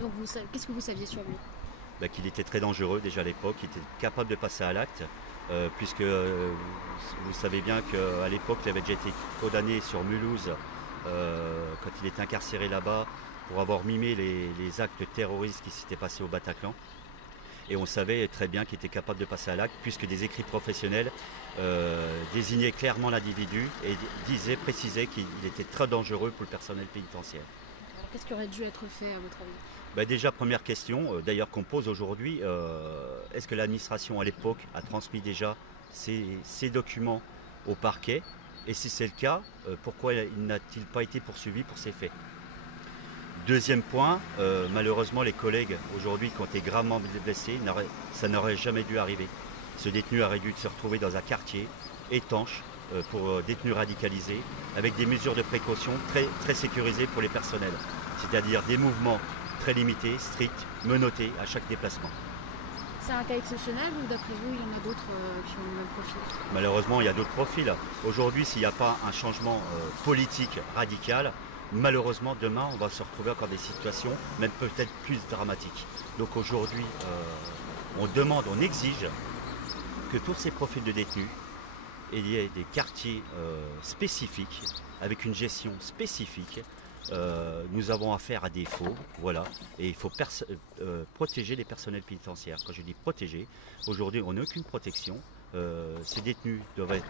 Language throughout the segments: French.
Donc qu'est-ce que vous saviez sur lui? Bah, qu'il était très dangereux déjà à l'époque, qu'il était capable de passer à l'acte, puisque vous savez bien qu'à l'époque il avait déjà été condamné sur Mulhouse quand il était incarcéré là-bas pour avoir mimé les actes terroristes qui s'étaient passés au Bataclan. Et on savait très bien qu'il était capable de passer à l'acte, puisque des écrits professionnels désignaient clairement l'individu et précisaient qu'il était très dangereux pour le personnel pénitentiaire. Alors qu'est-ce qui aurait dû être fait à votre avis? Bah déjà, première question, d'ailleurs qu'on pose aujourd'hui, est-ce que l'administration à l'époque a transmis déjà ces documents au parquet? Et si c'est le cas, pourquoi il n'a-t-il pas été poursuivi pour ces faits? Deuxième point, malheureusement les collègues aujourd'hui qui ont été gravement blessés, ça n'aurait jamais dû arriver. Ce détenu aurait dû se retrouver dans un quartier étanche pour détenus radicalisés, avec des mesures de précaution très sécurisées pour les personnels, c'est-à-dire des mouvements très limités, stricts, menottés à chaque déplacement. C'est un cas exceptionnel ou d'après vous, il y en a d'autres qui ont le même profil? Malheureusement, il y a d'autres profils. Aujourd'hui, s'il n'y a pas un changement politique radical, malheureusement, demain, on va se retrouver encore des situations, même peut-être plus dramatiques. Donc aujourd'hui, on demande, on exige que tous ces profils de détenus, il y ait des quartiers spécifiques, avec une gestion spécifique. Nous avons affaire à des faux, voilà, et il faut protéger les personnels pénitentiaires. Quand je dis protéger, aujourd'hui on n'a aucune protection. Ces détenus doivent être,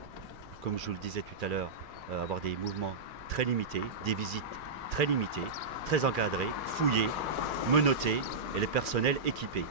comme je vous le disais tout à l'heure, avoir des mouvements très limités, des visites très limitées, très encadrées, fouillées, menottées, et les personnels équipés.